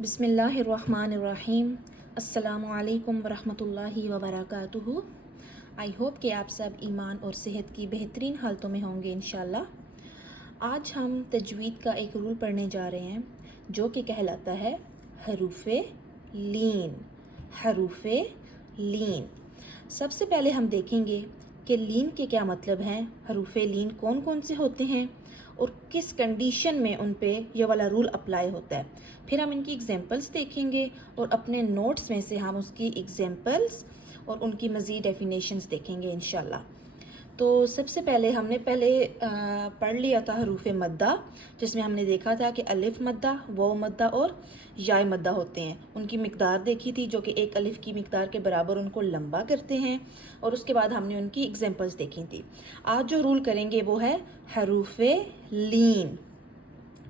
بسم اللہ الرحمن الرحیم۔ السلام علیکم ورحمۃ اللہ وبرکاتہ۔ آئی ہوپ کہ آپ سب ایمان اور صحت کی بہترین حالتوں میں ہوں گے انشاءاللہ۔ آج ہم تجوید کا ایک رول پڑھنے جا رہے ہیں جو کہ کہلاتا ہے حروف لین۔ حروف لین۔ سب سے پہلے ہم دیکھیں گے کہ لین کے کیا مطلب ہیں، حروف لین کون کون سے ہوتے ہیں اور کس کنڈیشن میں ان پہ یہ والا رول اپلائی ہوتا ہے۔ پھر ہم ان کی ایگزامپلس دیکھیں گے اور اپنے نوٹس میں سے ہم اس کی ایگزامپلس اور ان کی مزید ڈیفینیشنز دیکھیں گے انشاءاللہ۔ تو سب سے پہلے ہم نے پڑھ لیا تھا حروف مدہ، جس میں ہم نے دیکھا تھا کہ الف مدہ، واو مدہ اور یا مدہ ہوتے ہیں۔ ان کی مقدار دیکھی تھی جو کہ ایک الف کی مقدار کے برابر ان کو لمبا کرتے ہیں، اور اس کے بعد ہم نے ان کی ایگزامپلس دیکھی تھی۔ آج جو رول کریں گے وہ ہے حروف لین،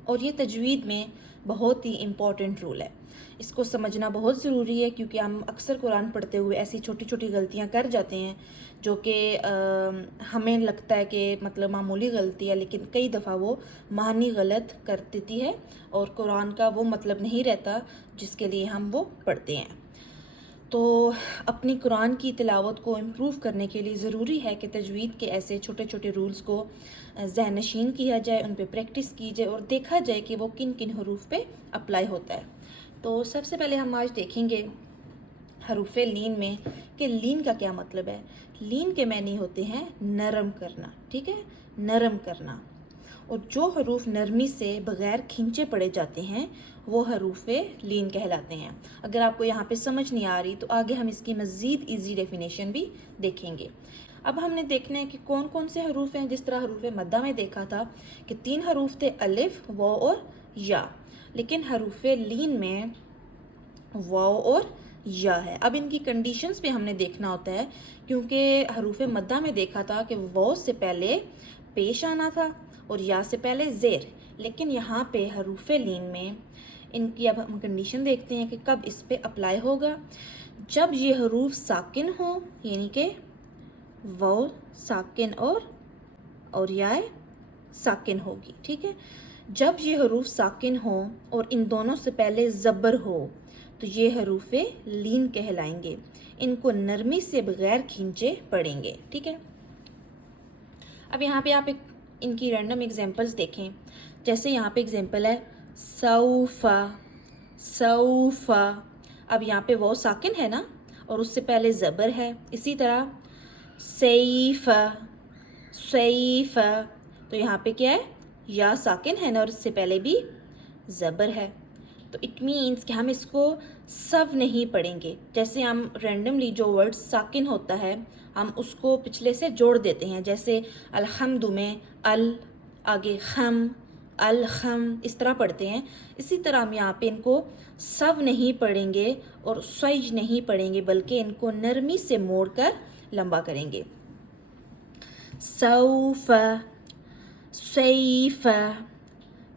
اور یہ تجوید میں بہت ہی امپورٹنٹ رول ہے۔ اس کو سمجھنا بہت ضروری ہے کیونکہ ہم اکثر قرآن پڑھتے ہوئے ایسی چھوٹی چھوٹی غلطیاں کر جاتے ہیں جو کہ ہمیں لگتا ہے کہ مطلب معمولی غلطی ہے، لیکن کئی دفعہ وہ معنی غلط کر دیتی ہے اور قرآن کا وہ مطلب نہیں رہتا جس کے لیے ہم وہ پڑھتے ہیں۔ تو اپنی قرآن کی تلاوت کو امپروو کرنے کے لیے ضروری ہے کہ تجوید کے ایسے چھوٹے چھوٹے رولز کو ذہن نشین کیا جائے، ان پہ پریکٹس کی جائے اور دیکھا جائے کہ وہ کن کن حروف پہ اپلائی ہوتا ہے۔ تو سب سے پہلے ہم آج دیکھیں گے حروف لین میں کہ لین کا کیا مطلب ہے۔ لین کے معنی ہوتے ہیں نرم کرنا، ٹھیک ہے، نرم کرنا۔ اور جو حروف نرمی سے بغیر کھینچے پڑے جاتے ہیں وہ حروف لین کہلاتے ہیں۔ اگر آپ کو یہاں پہ سمجھ نہیں آ رہی تو آگے ہم اس کی مزید ایزی ڈیفینیشن بھی دیکھیں گے۔ اب ہم نے دیکھنا ہے کہ کون کون سے حروف ہیں۔ جس طرح حروف مدہ میں دیکھا تھا کہ 3 حروف تھے، الف، واو اور یا، لیکن حروف لین میں واو اور یا ہے۔ اب ان کی کنڈیشنز پہ ہم نے دیکھنا ہوتا ہے، کیونکہ حروف مدہ میں دیکھا تھا کہ واو سے پہلے پیش آنا تھا اور یا سے پہلے زیر، لیکن یہاں پہ حروف لین میں ان کی اب ہم کنڈیشن دیکھتے ہیں کہ کب اس پہ اپلائی ہوگا۔ جب یہ حروف ساکن ہوں، یعنی کہ واو ساکن اور یا ساکن ہوگی، ٹھیک ہے۔ جب یہ حروف ساکن ہوں اور ان دونوں سے پہلے زبر ہو تو یہ حروف لین کہلائیں گے۔ ان کو نرمی سے بغیر کھینچے پڑھیں گے، ٹھیک ہے۔ اب یہاں پہ آپ ان کی رینڈم ایگزامپلس دیکھیں۔ جیسے یہاں پہ ایگزامپل ہے سوفا، سوفا۔ اب یہاں پہ وہ ساکن ہے نا اور اس سے پہلے زبر ہے۔ اسی طرح سیفا، سیفا، تو یہاں پہ کیا ہے، یا ساکن ہے نا اور اس سے پہلے بھی زبر ہے۔ تو اٹ مینس کہ ہم اس کو سب نہیں پڑھیں گے۔ جیسے ہم رینڈملی جو ورڈ ساکن ہوتا ہے ہم اس کو پچھلے سے جوڑ دیتے ہیں، جیسے الحمد میں آگے خم، الخم، اس طرح پڑھتے ہیں۔ اسی طرح ہم یہاں پہ ان کو سب نہیں پڑھیں گے اور سوئج نہیں پڑھیں گے، بلکہ ان کو نرمی سے موڑ کر لمبا کریں گے۔ سوفا، سیفا،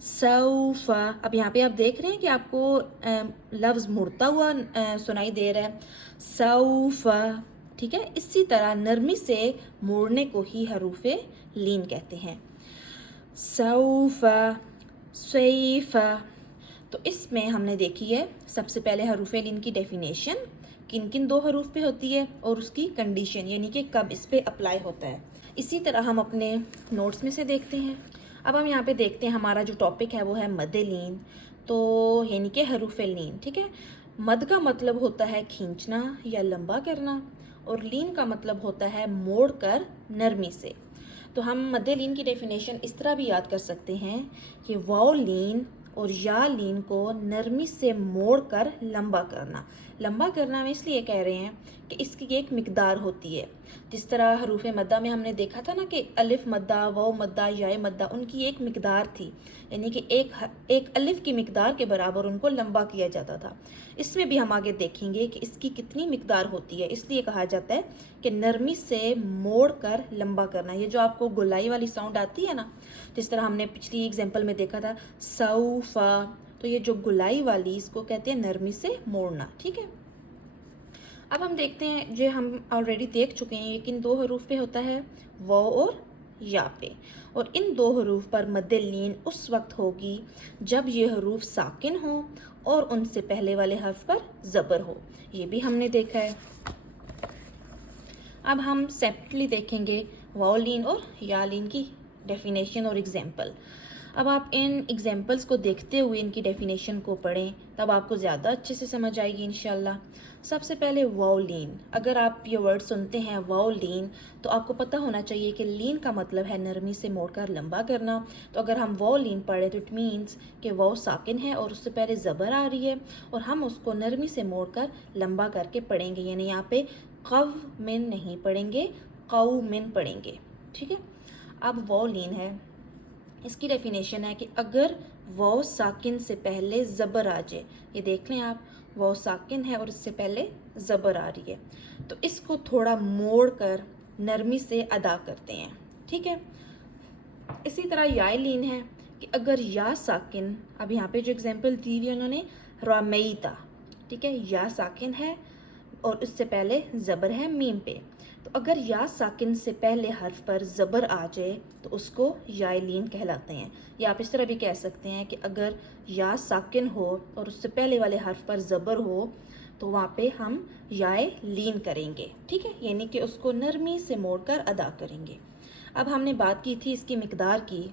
سوفا۔ اب یہاں پہ آپ دیکھ رہے ہیں کہ آپ کو لفظ مڑتا ہوا سنائی دے رہا ہے، سوفا، ٹھیک ہے۔ اسی طرح نرمی سے موڑنے کو ہی حروف لین کہتے ہیں۔ سوفا، سیفا۔ تو اس میں ہم نے دیکھی ہے سب سے پہلے حروف لین کی ڈیفینیشن، کن کن 2 حروف پہ ہوتی ہے اور اس کی کنڈیشن، یعنی کہ کب اس پہ اپلائی ہوتا ہے۔ اسی طرح ہم اپنے نوٹس میں سے دیکھتے ہیں۔ اب ہم یہاں پہ دیکھتے ہیں ہمارا جو ٹاپک ہے وہ ہے مد لین، تو یعنی کہ حروف لین، ٹھیک ہے۔ مد کا مطلب ہوتا ہے کھینچنا یا لمبا کرنا، اور لین کا مطلب ہوتا ہے موڑ کر نرمی سے۔ تو ہم مد لین کی ڈیفینیشن اس طرح بھی یاد کر سکتے ہیں کہ واو لین اور یا لین کو نرمی سے موڑ کر لمبا کرنا۔ لمبا کرنا ہم اس لیے کہہ رہے ہیں کہ اس کی ایک مقدار ہوتی ہے۔ جس طرح حروف مدہ میں ہم نے دیکھا تھا نا کہ الف مدہ، واو مدہ، یا مدہ، ان کی ایک مقدار تھی، یعنی کہ ایک الف کی مقدار کے برابر ان کو لمبا کیا جاتا تھا۔ اس میں بھی ہم آگے دیکھیں گے کہ اس کی کتنی مقدار ہوتی ہے، اس لیے کہا جاتا ہے کہ نرمی سے موڑ کر لمبا کرنا۔ یہ جو آپ کو گلائی والی ساؤنڈ آتی ہے نا، جس طرح ہم نے پچھلی ایگزامپل میں دیکھا تھا سوفا، تو یہ جو گلائی والی اس کو کہتے ہیں نرمی سے موڑنا، ٹھیک ہے۔ اب ہم دیکھتے ہیں جو ہم آلریڈی دیکھ چکے ہیں، یہ کن 2 حروف پہ ہوتا ہے، واو اور یا پہ، اور ان دو حروف پر مد لین اس وقت ہوگی جب یہ حروف ساکن ہوں اور ان سے پہلے والے حرف پر زبر ہو. یہ بھی ہم نے دیکھا ہے. اب ہم سیپریٹلی دیکھیں گے واؤ لین اور یا لین کی ڈیفینیشن اور ایگزامپل. اب آپ ان ایگزامپلس کو دیکھتے ہوئے ان کی ڈیفینیشن کو پڑھیں، تب آپ کو زیادہ اچھے سے سمجھ آئے گی انشاءاللہ. سب سے پہلے واؤ لین. اگر آپ یہ ورڈ سنتے ہیں واؤ لین تو آپ کو پتہ ہونا چاہیے کہ لین کا مطلب ہے نرمی سے موڑ کر لمبا کرنا. تو اگر ہم واؤ لین پڑھیں تو اٹ مینس کہ واؤ ساکن ہے اور اس سے پہلے زبر آ رہی ہے اور ہم اس کو نرمی سے موڑ کر لمبا کر کے پڑھیں گے. یعنی یہاں پہ قو من نہیں پڑھیں گے، قو من پڑھیں گے. ٹھیک ہے. اب واؤ لین ہے، اس کی ڈیفینیشن ہے کہ اگر واؤ ساکن سے پہلے زبر آ جائے. یہ دیکھ لیں آپ، واؤ ساکن ہے اور اس سے پہلے زبر آ رہی ہے تو اس کو تھوڑا موڑ کر نرمی سے ادا کرتے ہیں. ٹھیک ہے. اسی طرح یا لین ہے کہ اگر یا ساکن، اب یہاں پہ جو اگزامپل دی ہوئی انہوں نے رامیتا، ٹھیک ہے، یا ساکن ہے اور اس سے پہلے زبر ہے میم پہ. تو اگر یا ساکن سے پہلے حرف پر زبر آ جائے تو اس کو یا لین کہلاتے ہیں. یا آپ اس طرح بھی کہہ سکتے ہیں کہ اگر یا ساکن ہو اور اس سے پہلے والے حرف پر زبر ہو تو وہاں پہ ہم یا لین کریں گے. ٹھیک ہے، یعنی کہ اس کو نرمی سے موڑ کر ادا کریں گے. اب ہم نے بات کی تھی اس کی مقدار کی،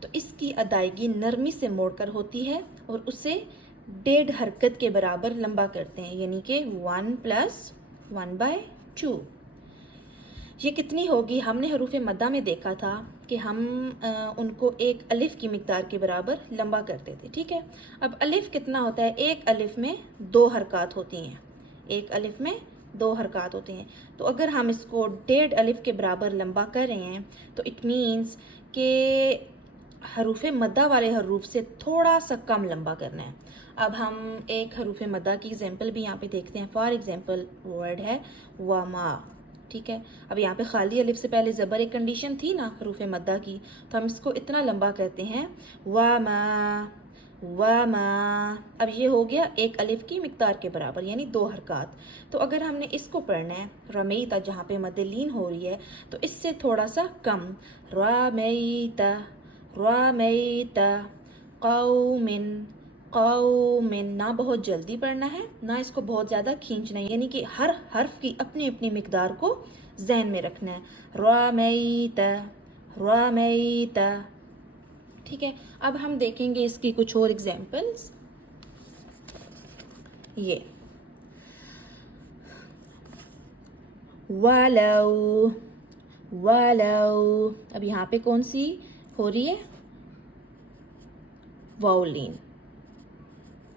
تو اس کی ادائیگی نرمی سے موڑ کر ہوتی ہے اور اسے 1.5 حرکت کے برابر لمبا کرتے ہیں، یعنی کہ 1 + 1/2. یہ کتنی ہوگی؟ ہم نے حروف مدہ میں دیکھا تھا کہ ہم ان کو ایک الف کی مقدار کے برابر لمبا کرتے تھے. ٹھیک ہے. اب الف کتنا ہوتا ہے؟ ایک الف میں 2 حرکات ہوتی ہیں. ایک الف میں 2 حرکات ہوتے ہیں. تو اگر ہم اس کو 1.5 الف کے برابر لمبا کر رہے ہیں تو اٹ مینس کہ حروف مدہ والے حروف سے تھوڑا سا کم لمبا کرنا ہے. اب ہم ایک حروف مدہ کی ایگزامپل بھی یہاں پہ دیکھتے ہیں. فار ایگزامپل ورڈ ہے وما. ٹھیک ہے. اب یہاں پہ خالی الف سے پہلے زبر ایک کنڈیشن تھی نا حروف مدہ کی، تو ہم اس کو اتنا لمبا کرتے ہیں وما وما. اب یہ ہو گیا ایک الف کی مقدار کے برابر، یعنی 2 حرکات. تو اگر ہم نے اس کو پڑھنا ہے رمیتا جہاں پہ مد لین ہو رہی ہے تو اس سے تھوڑا سا کم رمیتا رمیتا قومن قومن. نہ بہت جلدی پڑھنا ہے نہ اس کو بہت زیادہ کھینچنا ہے، یعنی کہ ہر حرف کی اپنی اپنی مقدار کو ذہن میں رکھنا ہے. رمیتا رمیتا. ٹھیک ہے. اب ہم دیکھیں گے اس کی کچھ اور ایگزامپلس. یہ ولو ولو. اب یہاں پہ کون سی ہو رہی ہے؟ واؤ لین.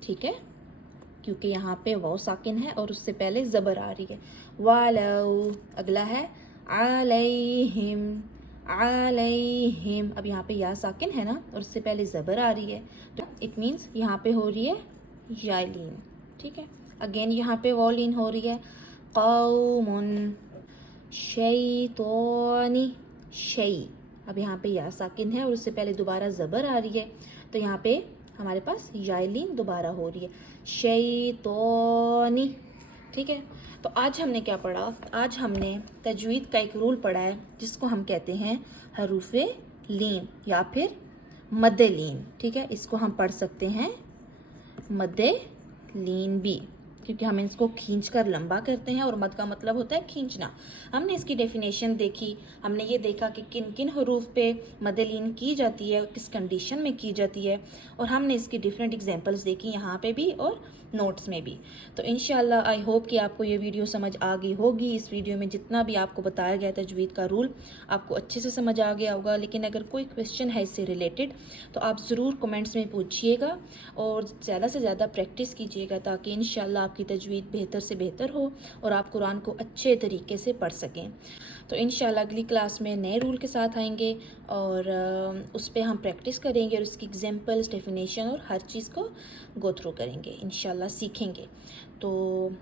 ٹھیک ہے، کیونکہ یہاں پہ واؤ ساکن ہے اور اس سے پہلے زبر آ رہی ہے. ولو. اگلا ہے علیہم علیہم. اب یہاں پہ یا ساکن ہے نا اور اس سے پہلے زبر آ رہی ہے تو اٹ مینس یہاں پہ ہو رہی ہے یا لین. ٹھیک ہے. اگین یہاں پہ واؤ لین ہو رہی ہے. قوم شیطانی شی. اب یہاں پہ یا ساکن ہے اور اس سے پہلے دوبارہ زبر آ رہی ہے تو یہاں پہ ہمارے پاس یا لین دوبارہ ہو رہی ہے شیطانی. ٹھیک ہے. تو آج ہم نے کیا پڑھا؟ آج ہم نے تجوید کا ایک رول پڑھا ہے جس کو ہم کہتے ہیں حروف لین یا پھر مد لین. ٹھیک ہے. اس کو ہم پڑھ سکتے ہیں مد لین بھی، کیونکہ ہم اس کو کھینچ کر لمبا کرتے ہیں اور مد کا مطلب ہوتا ہے کھینچنا. ہم نے اس کی ڈیفینیشن دیکھی، ہم نے یہ دیکھا کہ کن کن حروف پہ مد لین کی جاتی ہے، کس کنڈیشن میں کی جاتی ہے، اور ہم نے اس کی ڈیفرنٹ ایگزامپلس دیکھی یہاں پہ بھی اور نوٹس میں بھی. تو انشاءاللہ آئی ہوپ کہ آپ کو یہ ویڈیو سمجھ آ گئی ہوگی. اس ویڈیو میں جتنا بھی آپ کو بتایا گیا تجوید کا رول آپ کو اچھے سے سمجھ آ گیا ہوگا. لیکن اگر کوئی کویسچن ہے اس سے ریلیٹڈ تو آپ ضرور کمنٹس میں پوچھیے گا اور زیادہ سے زیادہ پریکٹس کیجیے گا تاکہ انشاءاللہ آپ کی تجوید بہتر سے بہتر ہو اور آپ قرآن کو اچھے طریقے سے پڑھ سکیں. تو انشاءاللہ اگلی کلاس میں نئے رول کے ساتھ آئیں گے اور اس پہ ہم پریکٹس کریں گے اور اس کی ایگزامپلس، ڈیفینیشن اور ہر چیز کو گو تھرو کریں گے. انشاءاللہ سیکھیں گے. تو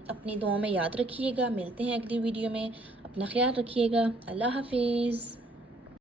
اپنی دعاؤں میں یاد رکھیے گا. ملتے ہیں اگلی ویڈیو میں. اپنا خیال رکھیے گا. اللہ حافظ.